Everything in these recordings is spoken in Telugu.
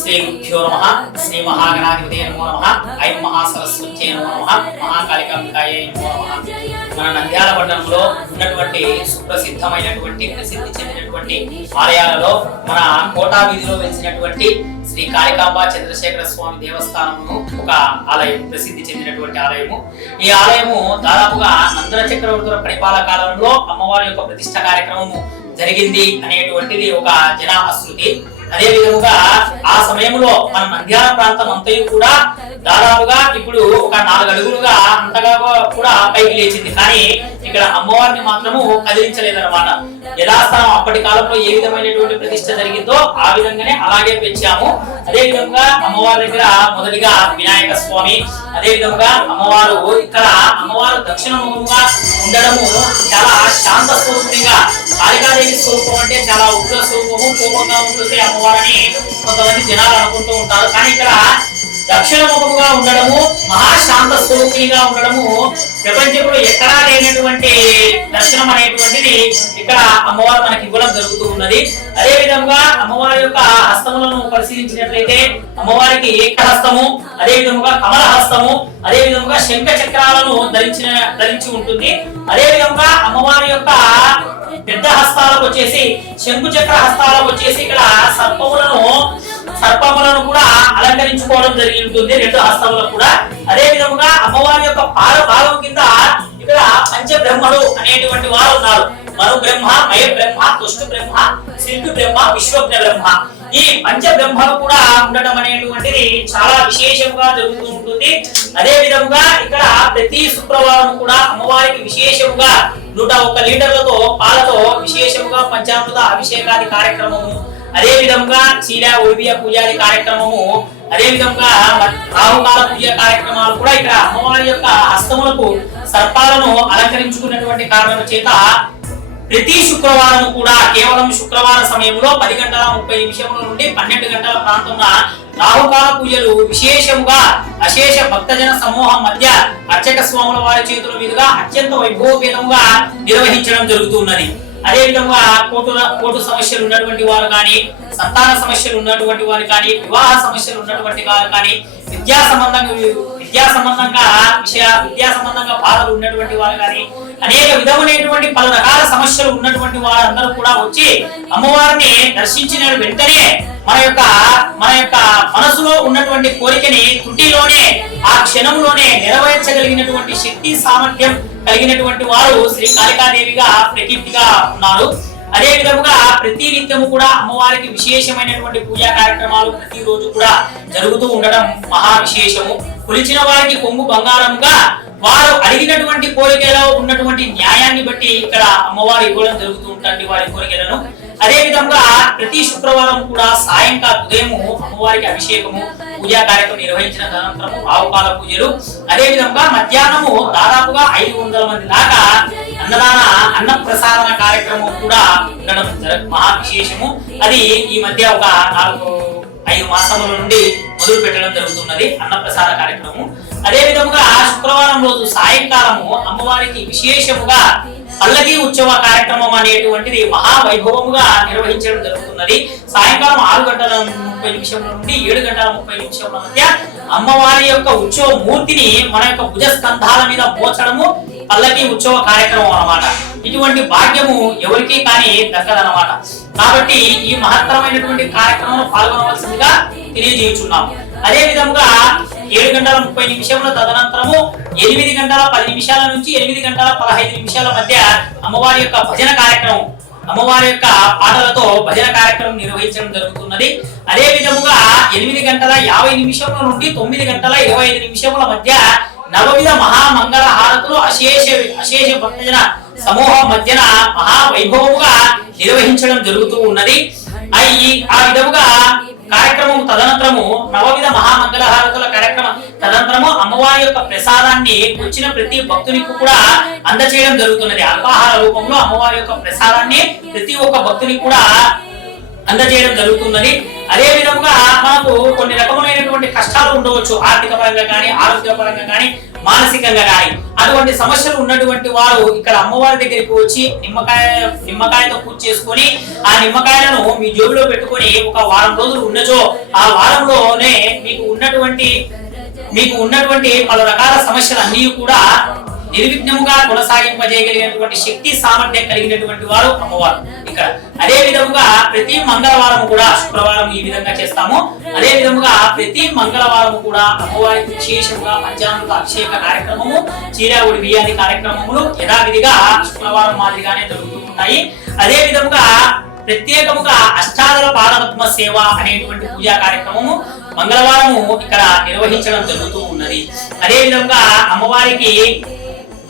శ్రీ గురుభ్యో నమ శ్రీ మహాగణాధిపతి నమో నమ ఐం మహాసరస్వతి నమో నమ మహాకాళికాంబికాయ నమో నమ. మన నంద్యాల పట్టణంలో ఉన్నటువంటి సుప్రసిద్ధమైనటువంటి ప్రసిద్ధి చెందినటువంటి ఆలయాలలో మన కోటా వీధిలో వెలిసినటువంటి శ్రీ కాళికాంబ చంద్రశేఖర స్వామి దేవస్థానము ఒక ఆలయం ప్రసిద్ధి చెందినటువంటి ఆలయము. ఈ ఆలయము దాదాపుగా నందన చక్రవర్తుల పరిపాలన కాలంలో అమ్మవారి యొక్క ప్రతిష్ట కార్యక్రమము జరిగింది అనేటువంటిది ఒక జన అదే విధముగా ఆ సమయంలో మన నంద్యాల ప్రాంతం అంతయు కూడా దాదాపుగా ఇప్పుడు ఒక నాలుగు అడుగులుగా అంతగా కూడా పైకి లేచింది. కానీ ఇక్కడ అమ్మవారిని మాత్రము కదిలించలేదన్నమాట. యథాస్థానం అప్పటి కాలంలో ఏ విధమైనటువంటి ప్రతిష్ట జరిగిందో ఆ విధంగానే అలాగే పెంచాము. అదే విధంగా అమ్మవారి దగ్గర మొదటిగా వినాయక స్వామి అదే విధంగా అమ్మవారు ఇక్కడ అమ్మవారు దక్షిణ ఉండడము చాలా శాంత స్వరూపంగా కాళికాదేవి స్వరూపం అంటే చాలా ఉగ్ర స్వరూపము కోపంగా ఉంటుంది అమ్మవారని కొంతమంది జనాలు అనుకుంటూ ఉంటారు. కానీ ఇక్కడ దక్షిణ ముఖముగా ఉండడము మహాశాంత స్వరూపిగా ఉండడము ప్రపంచంలో ఎక్కడా లేనటువంటి దర్శనం అనేటువంటిది ఇక్కడ అమ్మవారు మనకి ఇవ్వడం జరుగుతూ ఉన్నది. అదే విధంగా అమ్మవారి యొక్క హస్తములను పరిశీలించినట్లయితే అమ్మవారికి హస్తము అదే విధముగా కమల హస్తము అదే విధముగా శంఖ చక్రాలను ధరించిన ధరించి ఉంటుంది. అదే విధంగా అమ్మవారి యొక్క పెద్ద హస్తాలకు వచ్చేసి శంకు చక్ర హస్తాలకు వచ్చేసి ఇక్కడ సర్పములను సర్పములను కూడా అలంకరించుకోవడం జరిగి ఉంటుంది రెండు హస్తములకు కూడా. అదే విధముగా అమ్మవారి యొక్క పాద భాగం కింద ఇక్కడ పంచబ్రహ్మలు అనేటువంటి వారు ఉన్నారు. మను బ్రహ్మ మయ బ్రహ్మ తుష్టు బ్రహ్మ సిద్ధు బ్రహ్మ విశ్వజ్ఞ బ్రహ్మ ఈ పంచ బ్రహ్మలు కూడా ఉండడం అనేటువంటిది చాలా విశేషంగా జరుగుతూ ఉంటుంది. అదే విధముగా ఇక్కడ ప్రతి శుక్రవారం కూడా అమ్మవారికి విశేషముగా నూట ఒక్క లీటర్లతో పాలతో విశేషముగా పంచామృత అభిషేకాది కార్యక్రమము అదే విధంగా చీరా ఉడిబియ పూజాది కార్యక్రమము అదే విధంగా రాహుకాల పూజ కార్యక్రమాలు కూడా ఇక్కడ అమ్మవారి యొక్క హస్తములకు సర్పాలను అలంకరించుకున్నటువంటి కారణం చేత ప్రతి శుక్రవారం కూడా కేవలం శుక్రవార సమయంలో పది గంటల ముప్పై నిమిషముల నుండి పన్నెండు గంటల ప్రాంతంలో రాహుకాల పూజలు విశేషంగా అశేష భక్తజన సమూహం మధ్య అర్చక స్వాముల వారి చేతుల మీదుగా అత్యంత వైభవపేతముగా నిర్వహించడం జరుగుతున్నది. అదే విధంగా కోటు కోటు సమస్యలు ఉన్నటువంటి వారు కానీ సంతాన సమస్యలు ఉన్నటువంటి వారు కానీ వివాహ సమస్యలు ఉన్నటువంటి వారు కానీ విద్యా సంబంధంగా విద్యా సంబంధంగా విషయ విద్యా సంబంధంగా బాధలు ఉన్నటువంటి వారు కానీ అనేక విధమైనటువంటి పలు రకాల సమస్యలు ఉన్నటువంటి వారందరూ కూడా వచ్చి అమ్మవారిని దర్శించిన వెంటనే మన యొక్క మన యొక్క మనసులో ఉన్నటువంటి కోరికని తుటిలోనే ఆ క్షణంలోనే నెరవేర్చగలిగినటువంటి శక్తి సామర్థ్యం కలిగినటువంటి వారు శ్రీ కాళికాదేవిగా ప్రకీర్తిగా ఉన్నారు. అదే విధముగా ప్రతి నిత్యము కూడా అమ్మవారికి విశేషమైనటువంటి పూజా కార్యక్రమాలు ప్రతి రోజు కూడా జరుగుతూ ఉండడం మహా విశేషము. కొలిచిన వారికి కొంగు బంగారంగా వారు అడిగినటువంటి కోరికలో ఉన్నటువంటి న్యాయాన్ని బట్టి ఇక్కడ అమ్మవారు ఇవ్వడం జరుగుతూ ఉంటుంది వారి కోరికలను అదే విధంగా ప్రతి శుక్రవారం కూడా సాయంకాల ఉదయము అమ్మవారికి అభిషేకము పూజా కార్యక్రమం నిర్వహించిన అనంతరము రావుకాల పూజలు. అదే విధంగా మధ్యాహ్నము దాదాపుగా ఐదు వందల మంది దాకా అన్నదాన అన్న ప్రసాదన కార్యక్రమం కూడా ఉండడం మహా విశేషము అది ఈ మధ్య ఒక నాలుగు ఐదు మాసముల నుండి మొదలు పెట్టడం జరుగుతున్నది అన్న ప్రసాద కార్యక్రమం అదే విధముగా శుక్రవారం రోజు సాయంకాలము అమ్మవారికి విశేషముగా పల్లకి ఉత్సవ కార్యక్రమం అనేటువంటిది మహా వైభవముగా నిర్వహించడం జరుగుతున్నది. సాయంకాలం ఆరు గంటల ముప్పై నిమిషముల నుండి ఏడు గంటల ముప్పై నిమిషముల మధ్య అమ్మవారి యొక్క ఉత్సవ మూర్తిని మన యొక్క భుజ స్కంధాల మీద పోచడము పల్లకి ఉత్సవ కార్యక్రమం అన్నమాట. ఇటువంటి భాగ్యము ఎవరికి కానీ దక్కదనమాట కాబట్టి ఈ మహత్తరమైనటువంటి కార్యక్రమంలో పాల్గొనవలసిందిగా తెలియజేయుచున్నాము. అదే విధంగా ఏడు గంటల ముప్పై నిమిషముల తదనంతరము ఎనిమిది గంటల పది నిమిషాల నుంచి ఎనిమిది గంటల పదహైదు నిమిషాల మధ్య అమ్మవారి యొక్క భజన కార్యక్రమం అమ్మవారి యొక్క పాటలతో భజన కార్యక్రమం నిర్వహించడం జరుగుతున్నది. అదే విధముగా ఎనిమిది గంటల యాభై నిమిషముల నుండి తొమ్మిది గంటల ఇరవై ఐదు నిమిషముల మధ్య నవవిధ మహామంగళ హారతులు అశేష అశేష భక్తజన సమూహం మధ్యన మహా వైభవముగా నిర్వహించడం జరుగుతూ ఉన్నది. అయి ఆ విధముగా కార్యక్రమం తదనంతరము నవవిధ మహామంగళహారతుల కార్యక్రమం తదనంతరము అమ్మవారి యొక్క ప్రసాదాన్ని వచ్చిన ప్రతి భక్తునికి కూడా అందచేయడం జరుగుతున్నది. అల్పాహార రూపంలో అమ్మవారి యొక్క ప్రసాదాన్ని ప్రతి ఒక్క భక్తునికి కూడా అందజేయడం జరుగుతున్నది. అదే విధముగా మనకు కొన్ని రకములైనటువంటి కష్టాలు ఉండవచ్చు. ఆర్థిక పరంగా కానీ ఆరోగ్య పరంగా కానీ మానసికంగా కానీ అటువంటి సమస్యలు ఉన్నటువంటి వారు ఇక్కడ అమ్మవారి దగ్గరికి వచ్చి నిమ్మకాయ నిమ్మకాయతో పూజ చేసుకొని ఆ నిమ్మకాయలను మీ జోబులో పెట్టుకొని ఒక వారం రోజులు ఉన్నచో ఆ వారంలోనే మీకు ఉన్నటువంటి మీకు ఉన్నటువంటి పలు రకాల సమస్యలు అన్నీ కూడా నిర్విఘ్నముగా కొనసాగింపజేయగలిగినటువంటి శక్తి సామర్థ్యం కలిగినటువంటి వారు అమ్మవారు. ఇక్కడ అదే విధముగా ప్రతి మంగళవారం కూడా శుక్రవారం ఈ విధంగా చేస్తాము. అదే విధముగా ప్రతి మంగళవారం కూడా అమ్మవారికి విశేషంగా పంచామృత అభిషేక కార్యక్రమము చీరావుడి బియ్యాది కార్యక్రమములు యథావిధిగా శుక్రవారం మాదిరిగానే జరుగుతూ ఉంటాయి. అదే విధముగా ప్రత్యేకముగా అష్టాదర పాదపద్మ సేవ అనేటువంటి పూజా కార్యక్రమము మంగళవారము ఇక్కడ నిర్వహించడం జరుగుతూ ఉన్నది. అదే విధంగా అమ్మవారికి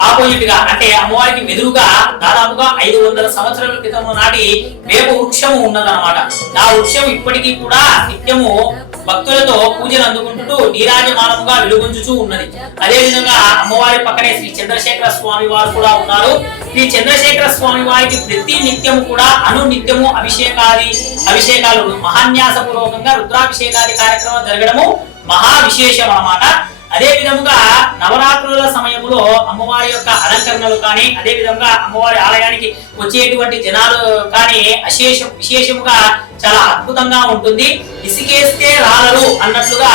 ఆపోజిట్గా అంటే అమ్మవారికి మెదురుగా దాదాపుగా ఐదు వందల సంవత్సరాల క్రితం నాటి వేప వృక్షము ఉన్నదన్నమాట. ఆ వృక్షం ఇప్పటికీ కూడా నిత్యము భక్తులతో పూజలు అందుకుంటూ నీరాజమానముగా వెలుగొంచుతూ ఉన్నది. అదే విధంగా అమ్మవారి పక్కనే శ్రీ చంద్రశేఖర స్వామి వారు కూడా ఉన్నారు. శ్రీ చంద్రశేఖర స్వామి వారికి ప్రతి నిత్యము కూడా అను నిత్యము అభిషేకాది అభిషేకాలు మహాన్యాస పూర్వకంగా రుద్రాభిషేకాది కార్యక్రమం జరగడము మహా విశేషం అన్నమాట అదే విధముగా నవరాత్రుల సమయంలో అమ్మవారి యొక్క అలంకరణలు కానీ అదే విధంగా అమ్మవారి ఆలయానికి వచ్చేటువంటి జనాలు కానీ అశేషం విశేషముగా చాలా అద్భుతంగా ఉంటుంది. ఇసుకేస్తే రాలరు అన్నట్లుగా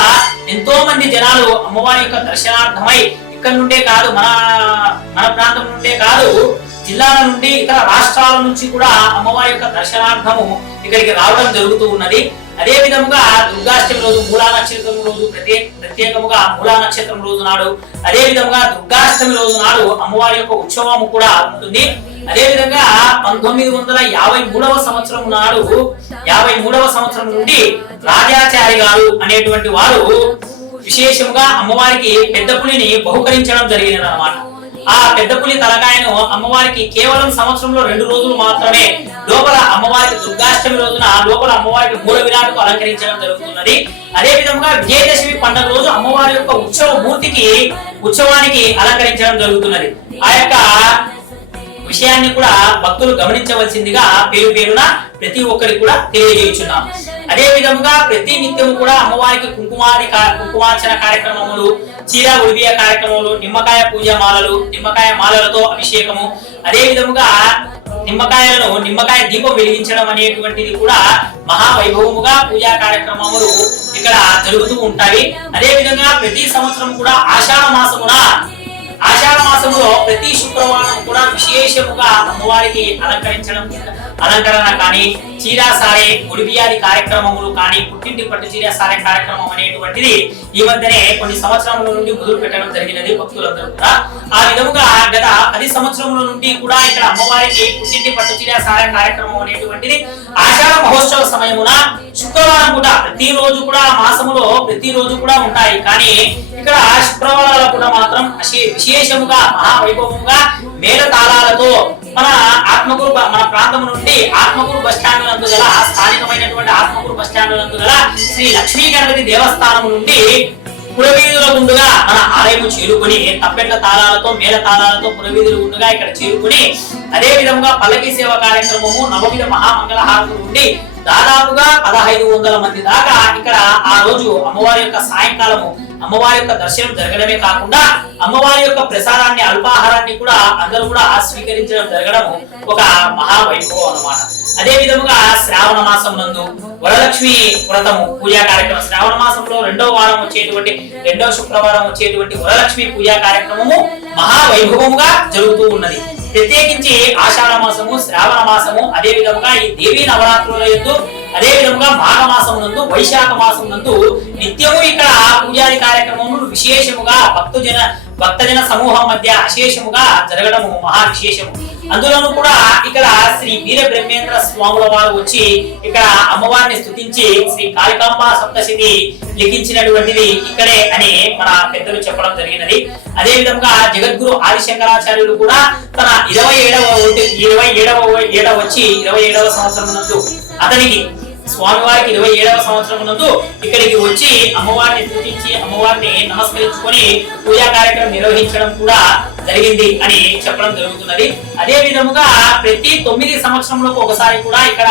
ఎంతో మంది జనాలు అమ్మవారి యొక్క దర్శనార్థమై ఇక్కడ నుండే కాదు మన మన ప్రాంతం నుండే కాదు జిల్లాల నుండి ఇతర రాష్ట్రాల నుంచి కూడా అమ్మవారి యొక్క దర్శనార్థము ఇక్కడికి రావడం జరుగుతూ ఉన్నది. అదే విధముగా దుర్గాష్టమి రోజు మూలా నక్షత్రం రోజు ప్రత్యేక ప్రత్యేకముగా మూలా నక్షత్రం రోజు నాడు అదే విధంగా దుర్గాష్టమి రోజు నాడు అమ్మవారి యొక్క ఉత్సవము కూడా ఉంటుంది. అదే విధంగా పంతొమ్మిది వందల యాభై మూడవ సంవత్సరం నాడు యాభై మూడవ సంవత్సరం నుండి రాజాచారి గారు అనేటువంటి వారు విశేషముగా అమ్మవారికి పెద్ద పులిని బహుకరించడం జరిగినది అనమాట ఆ పెద్ద పులి తలకాయను అమ్మవారికి కేవలం సంవత్సరంలో రెండు రోజులు మాత్రమే లోపల అమ్మవారికి దుర్గాష్టమి రోజున లోపల అమ్మవారికి మూల విరాటకు అలంకరించడం జరుగుతున్నది. అదే విధంగా విజయదశమి పండుగ రోజు అమ్మవారి యొక్క ఉత్సవ మూర్తికి ఉత్సవానికి అలంకరించడం జరుగుతున్నది. ఆ యొక్క విషయాన్ని కూడా భక్తులు గమనించవలసిందిగా పేరు పేరున ప్రతి ఒక్కరికి కూడా తెలియజేస్తున్నాం. అదే విధముగా ప్రతి నిత్యము కూడా అమ్మవారికి కుంకుమాది కుంకుమార్చన కార్యక్రమములు చీర ఉడిబియ కార్యక్రమములు నిమ్మకాయ పూజ మాలలు నిమ్మకాయ మాలలతో అభిషేకము. అదే విధముగా నిమ్మకాయలను నిమ్మకాయ దీపం వెలిగించడం అనేటువంటిది కూడా మహావైభవముగా పూజా కార్యక్రమములు ఇక్కడ జరుగుతూ ఉంటాయి. అదే విధంగా ప్రతి సంవత్సరం కూడా ఆషాఢ మాసమున ఆషాఢ మాసములో ప్రతి శుక్రవారం కూడా విశేషముగా అమ్మవారికి అలంకరించడం అలంకరణ కానీ చీరా సారే గుడిబియాది కార్యక్రమములు కానీ పుట్టింటి పట్టు చీరా సారే కార్యక్రమం అనేటువంటిది ఈ మధ్యనే కొన్ని సంవత్సరముల నుండి మొదలు పెట్టడం జరిగినది భక్తులందరూ కూడా. ఆ విధముగా గత పది సంవత్సరముల నుండి కూడా ఇక్కడ అమ్మవారికి పుట్టింటి పట్టు చీరా సారే కార్యక్రమం అనేటువంటిది ఆషాఢ మహోత్సవ సమయమున శుక్రవారం కూడా ప్రతి రోజు కూడా మాసములో ప్రతి రోజు కూడా ఉంటాయి. కానీ ఇక్కడ శుక్రవారాల కూడా మాత్రం విశేషముగా మహావైభవంగా తాళాలతో మన ఆత్మకూరు మన ప్రాంతం నుండి ఆత్మకూరు బస్ స్టాండ్ నందు గల స్థానికమైనటువంటి ఆత్మకూరు బస్ స్టాండ్ నందు గల శ్రీ లక్ష్మీ గణపతి దేవస్థానం నుండి పురవీధుల గుండుగా మన ఆలయం చేరుకుని తప్పెట్ల తాళాలతో మేళ తాళాలతో పురవీధుల గుండుగా ఇక్కడ చేరుకుని అదే విధంగా పల్లకి సేవ కార్యక్రమము నవవిధ మహామంగళ హారతులు ఉండి దాదాపుగా పదహైదు వందల మంది దాకా ఇక్కడ ఆ రోజు అమ్మవారి యొక్క సాయంకాలము అమ్మవారి యొక్క దర్శనం జరగడమే కాకుండా అమ్మవారి యొక్క ప్రసారాన్ని అల్పాహారాన్ని కూడా అందరూ కూడా స్వీకరించడం జరగడం ఒక మహావైభవం అనమాట అదే విధముగా శ్రావణ మాసం నందు వరలక్ష్మి వ్రతము పూజా కార్యక్రమం. శ్రావణ మాసంలో రెండవ వారం వచ్చేటువంటి రెండవ శుక్రవారం వచ్చేటువంటి వరలక్ష్మి పూజా కార్యక్రమము మహావైభవముగా జరుగుతూ ఉన్నది. ప్రత్యేకించి ఆషాఢ మాసము శ్రావణ మాసము అదే విధముగా ఈ దేవీ నవరాత్రుల యందు అదే విధముగా మాఘ నందు వైశాఖ మాసం నందు నిత్యము ఇక్కడ పూజాది కార్యక్రమములు విశేషముగా భక్తజన భక్తజన సమూహం మధ్య అశేషముగా జరగడము మహా విశేషము అందులోనూ కూడా ఇక్కడ శ్రీ వీర బ్రహ్మేంద్ర స్వాముల వారు వచ్చి ఇక్కడ అమ్మవారిని స్థుతించి శ్రీ కాళికాంబ సప్తశతి లిఖించినటువంటిది ఇక్కడే అని మన పెద్దలు చెప్పడం జరిగినది. అదే విధంగా జగద్గురు ఆదిశంకరాచార్యులు కూడా తన ఇరవై ఏడవ ఇరవై ఏడవ ఏడవ వచ్చి ఇరవై ఏడవ సంవత్సరం నందు అతనికి స్వామివారికి ఇరవై ఏడవ సంవత్సరం నందు ఇక్కడికి వచ్చి అమ్మవారిని పూజించి అమ్మవారిని నమస్కరించుకొని పూజా కార్యక్రమం నిర్వహించడం కూడా జరిగింది అని చెప్పడం జరుగుతున్నది. అదే విధముగా ప్రతి తొమ్మిది సంవత్సరంలో ఒకసారి కూడా ఇక్కడ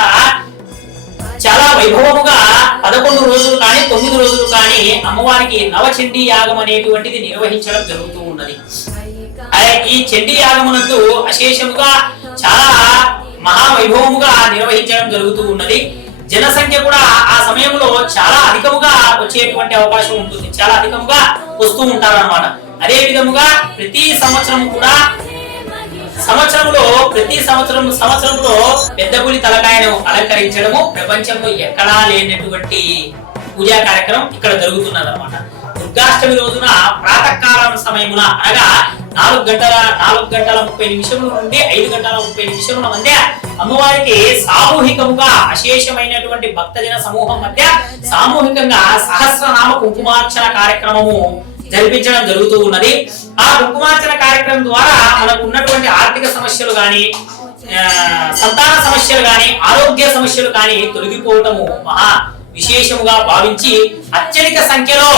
చాలా వైభవముగా పదకొండు రోజులు కానీ తొమ్మిది రోజులు కానీ అమ్మవారికి నవచండీ యాగం అనేటువంటిది నిర్వహించడం జరుగుతూ ఉన్నది. ఈ చండీ యాగమునందు అశేషముగా చాలా మహావైభవముగా నిర్వహించడం జరుగుతూ ఉన్నది. జనసంఖ్య కూడా ఆ సమయంలో చాలా అధికముగా వచ్చేటువంటి అవకాశం ఉంటుంది. చాలా అధికముగా వస్తూ ఉంటారు అనమాట అదే విధముగా ప్రతి సంవత్సరం కూడా సంవత్సరంలో ప్రతి సంవత్సరం సంవత్సరంలో పెద్ద పులి తలకాయను అలంకరించడము ప్రపంచంలో ఎక్కడా లేనటువంటి పూజా కార్యక్రమం ఇక్కడ జరుగుతున్నది అనమాట దుర్గాష్టమి రోజున ప్రాతకాలం సమయమున అనగా నాలుగు గంటల నాలుగు గంటల ముప్పై నిమిషముల నుండి ఐదు గంటల ముప్పై నిమిషముల మధ్య అమ్మవారికి సామూహికంగా అశేషమైనటువంటి భక్తజన సమూహం మధ్య సామూహికంగా సహస్రనామ కుంకుమార్చన కార్యక్రమము జరిపించడం జరుగుతూ ఉన్నది. ఆ కుంకుమార్చన కార్యక్రమం ద్వారా మనకు ఉన్నటువంటి ఆర్థిక సమస్యలు గాని సంతాన సమస్యలు గాని ఆరోగ్య సమస్యలు కానీ తొలగిపోవటము మహా విశేషముగా భావించి అత్యధిక సంఖ్యలో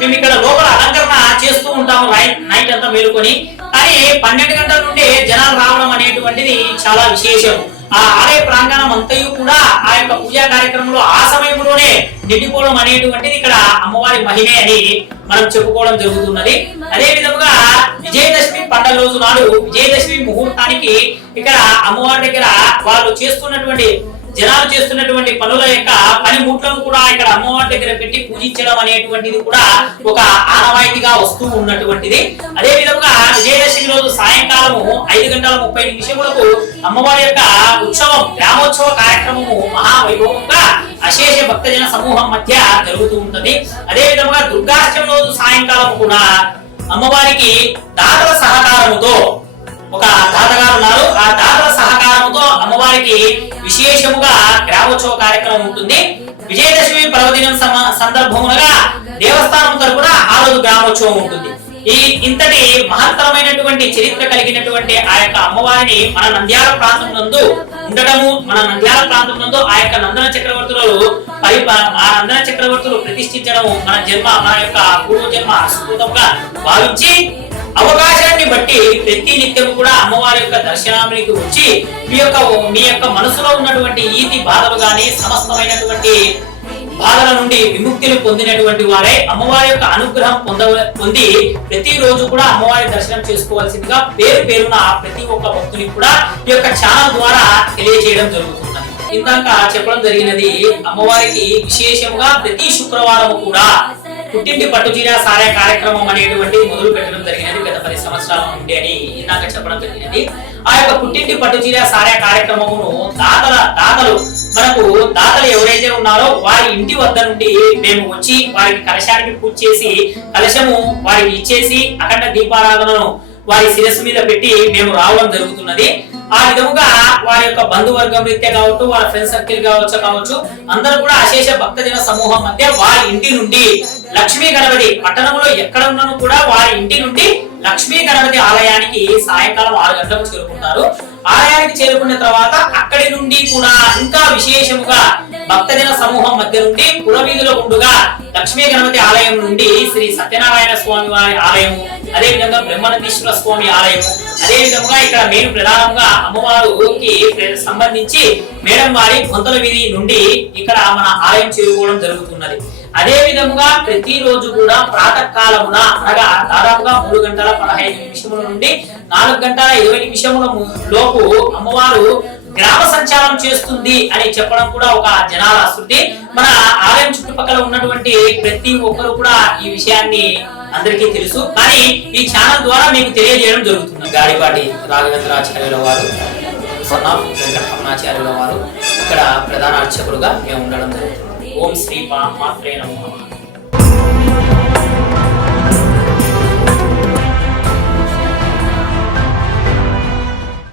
మేము ఇక్కడ లోపల అలంకరణ చేస్తూ ఉంటాము. నైట్ నైట్ అంతా మేలుకొని. కానీ పన్నెండు గంటల నుండి జనాలు రావడం అనేటువంటిది చాలా విశేషం ఆ ఆలయ ప్రాంగణం అంతయు కూడా ఆ యొక్క పూజా కార్యక్రమంలో ఆ సమయంలోనే నిండిపోవడం అనేటువంటిది ఇక్కడ అమ్మవారి మహిమే అని మనం చెప్పుకోవడం జరుగుతున్నది. అదే విధముగా విజయదశమి పండుగ రోజు నాడు విజయదశమి ముహూర్తానికి ఇక్కడ అమ్మవారి దగ్గర వాళ్ళు చేస్తున్నటువంటి జనాలు చేస్తున్నటువంటి పనుల యొక్క పనిముట్లను కూడా ఇక్కడ అమ్మవారి దగ్గర పెట్టి పూజించడం అనేటువంటిది కూడా ఒక ఆనవాయితీగా వస్తూ ఉన్నటువంటిది. అదే విధంగా విజయదశమి రోజు సాయంకాలము ఐదు గంటల ముప్పై నిమిషములకు అమ్మవారి యొక్క ఉత్సవం గ్రామోత్సవ కార్యక్రమము మహావైభవంగా అశేష భక్తజన సమూహం మధ్య జరుగుతూ ఉంటుంది. అదే విధంగా దుర్గాష్టమి రోజు సాయంకాలం కూడా అమ్మవారికి దాతల సహకారముతో ఒక తాతగారు ఉన్నారు. ఆ తాతల సహకారంతో అమ్మవారికి విశేషముగా గ్రామోత్సవ కార్యక్రమం ఉంటుంది. విజయదశమి పర్వదినం సందర్భముగా దేవస్థానం తరపున ఆ రోజు గ్రామోత్సవం ఉంటుంది. ఈ ఇంతటి మహత్తరమైనటువంటి చరిత్ర కలిగినటువంటి ఆ యొక్క అమ్మవారిని మన నంద్యాల ప్రాంతం నందు ఉండటము మన నంద్యాల ప్రాంతం నందు ఆ యొక్క నందన చక్రవర్తులు పరి ఆ నందన చక్రవర్తులు ప్రతిష్ఠించడము మన జన్మ మన యొక్క పూర్వ జన్మ సుకృతంగా భావించి అవకాశాన్ని బట్టి ప్రతి నిత్యం కూడా అమ్మవారి యొక్క దర్శనానికి వచ్చి మీ యొక్క మీ యొక్క మనసులో ఉన్నటువంటి ఈతి బాధలు గాని సమస్తమైనటువంటి బాధల నుండి విముక్తిని పొందినటువంటి వారే అమ్మవారి యొక్క అనుగ్రహం పొంద పొంది ప్రతి రోజు కూడా అమ్మవారి దర్శనం చేసుకోవాల్సిందిగా పేరు పేరున ప్రతి ఒక్క భక్తుని కూడా ఈ యొక్క ఛానల్ ద్వారా తెలియజేయడం జరుగుతున్నది ఇందాక చెప్పడం జరిగినది అమ్మవారికి విశేషంగా ప్రతి శుక్రవారం కూడా పుట్టింటి పట్టుచీర సారే కార్యక్రమం అనేటువంటి మొదలు పెట్టడం జరిగినది గత పది సంవత్సరాల నుండి అని ఇందాక చెప్పడం జరిగినది. ఆ యొక్క పుట్టింటి పట్టుచీర సారే కార్యక్రమమును దాతల దాతలు మనకు దాతలు ఎవరైతే ఉన్నారో వారి ఇంటి వద్ద నుండి మేము వచ్చి వారికి కలశానికి పూజ చేసి కలశము వారికి ఇచ్చేసి అఖండ దీపారాధనను వారి శిరస్సు మీద పెట్టి మేము రావడం జరుగుతున్నది. ఆ విధముగా వారి యొక్క బంధువర్గం రీత్యా కావచ్చు వారి ఫ్రెండ్ సర్కిల్ కావచ్చు కావచ్చు అందరూ కూడా అశేష భక్తజన సమూహం మధ్య వారి ఇంటి నుండి లక్ష్మీ గణపతి పట్టణంలో ఎక్కడ ఉన్నాను కూడా వారి ఇంటి నుండి లక్ష్మీ గణపతి ఆలయానికి సాయంకాలం ఆరు గంటలకు చేరుకుంటారు. ఆలయానికి చేరుకున్న తర్వాత అక్కడి నుండి కూడా ఇంకా విశేషముగా భక్తజన సమూహం మధ్య నుండి పురవీధిలో ఉండుగా లక్ష్మీ గణపతి ఆలయం నుండి శ్రీ సత్యనారాయణ స్వామి వారి ఆలయము అదే విధంగా బ్రహ్మనందీశ్వర స్వామి ఆలయము అదే విధంగా ఇక్కడ మేము ప్రధానంగా అమ్మవారికి సంబంధించి మేడం వారి గుంతల వీధి నుండి ఇక్కడ మన ఆలయం చేరుకోవడం జరుగుతున్నది. అదే విధముగా ప్రతిరోజు కూడా ప్రాతకాలమున అనగా దాదాపుగా మూడు గంటల పదహైదు నిమిషముల నుండి నాలుగు గంటల ఇరవై నిమిషముల లోపు అమ్మవారు గ్రామ సంచారం చేస్తుంది అని చెప్పడం కూడా ఒక జనాల శృతి. మన ఆలయం చుట్టుపక్కల ఉన్నటువంటి ప్రతి ఒక్కరు కూడా ఈ విషయాన్ని అందరికీ తెలుసు. కానీ ఈ ఛానల్ ద్వారా మీకు తెలియజేయడం జరుగుతుంది. గాడిపాటి రాఘవేంద్రాచార్యుల వారు సన్నా వెంకటరమణాచార్యుల వారు ఇక్కడ ప్రధాన అర్చకులుగా మేము ఉండడం జరుగుతుంది. ఓం శ్రీ పా మాత్రే